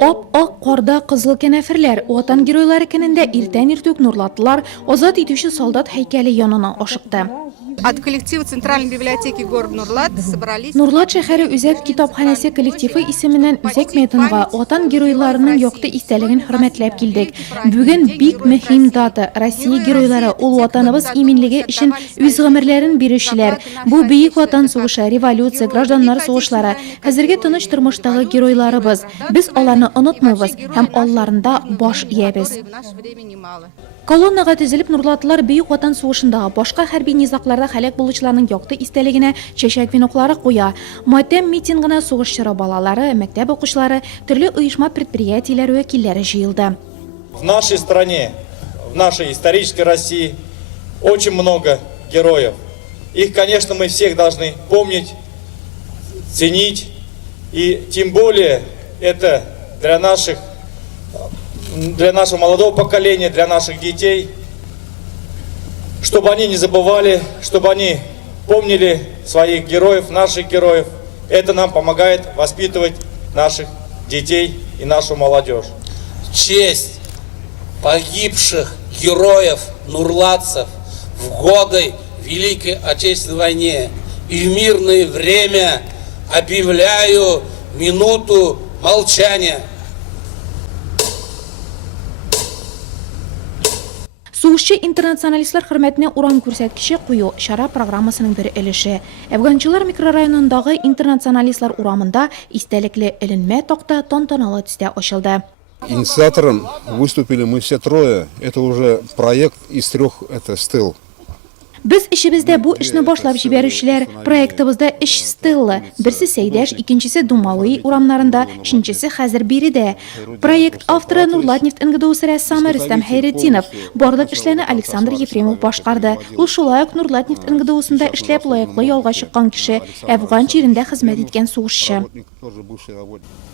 Ап-ак корда кызыл кенәферләр Ватан геройлары көнендә иртән-иртүк нурлатылар, азат итүче солдат һәйкәле янына ашыкты. От коллектива Центральной библиотеки города Нурлат собрались... Нурлат шәһәре үзәк китапханәсе коллективы исеменнән үзәк мәйданга Ватан геройларының якты истәлеген хөрмәтләп килдек. Бүген бик мөһим дата. Россия геройлары ул ватаныбыз иминлеге өчен үз гомерләрен бирүчеләр. Бу бөек ватан сугышы, революция, гражданнар сугышлары, хәзерге тыныч тормыштагы геройларыбыз. Без аларны онытмыйбыз һәм алларында баш иябез. Колоннага тезелеп нурлатылар бөек ватан сугышындагы башка хәрби низакларда һәлак булучыларның якты истәлегенә чәчәк веноклары куя. Матәм митингына сугышчы балалары, мәктәп укучылары, төрле оешма предприятиеләр вәкилләре җыелды. В нашей стране, в нашей исторической России очень много героев. Их, конечно, мы всех должны помнить, ценить. И тем более это для нашего молодого поколения, для наших детей, чтобы они не забывали, чтобы они помнили своих героев, наших героев. Это нам помогает воспитывать наших детей и нашу молодежь. Честь погибших героев, нурлатцев в годы Великой Отечественной войны и в мирное время объявляю минуту молчания. Сугышчы интернационалистлар хөрмәтенә урам күрсәткече кую шара программасының бер өлеше. Әфганчылар микрорайонындагы интернационалистлар урамында истәлекле эленмә такта тантаналы төстә ачылды. Инициатором выступили мы все трое. Это уже проект из 3 стел. Без ишебездә бу эшне башлап җибәрүчеләр, проектыбызда эш стеллы. Берсе Сәйдәш, икенчесе Думави урамнарында, өченчесе хәзер биредә. Проект авторы Нурлатнефть НГДУсы рәссамы Рөстәм Хәйретдинов. Барлык эшләрне Александр Ефремов башкарды. Ул шулай ук Нурлатнефть НГДУсында эшләп лаеклы ялга чыккан кеше, Әфган җирендә хезмәт иткән сугышчы.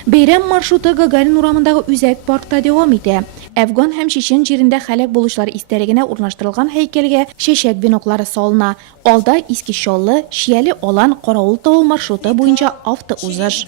Бәйрәм маршруты Гагарин урамындагы үзәк паркта дәвам итә. Әфган һәм Чечен җирендә һәлак булучылар истәлегенә урнаштырылган һәйкәлгә чәчәк веноклары салына. Алда Иске Чаллы, Шияле Алан, Каравыл тау маршруты буенча автоузыш.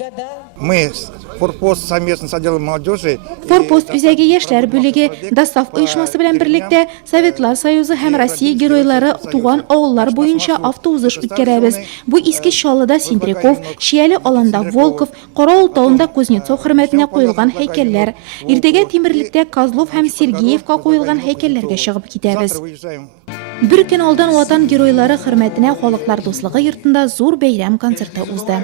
Мы Форпост совместно с отделом молодежи. Форпост үзәге яшьләр бүлеге, Дастав оешмасы белән берлектә Советлар Союзы һәм Россия геройлары туган авыллар буенча автоузыш үткәрәбез. Бу Иске Чаллыда Синдриков, Шияле Аланда Волков, Каравыл тауында Кузнецов хөрмәтенә куелган һәйкәлләр. Иртәгә Тимерлектә Козлов һәм Сергеевка куелган һәйкәлләргә чыгып китәбез. Bir kün aldan Vatan геройлары хөрмәтенә халыклар дуслыгы йортында зур бәйрәм концерты узды.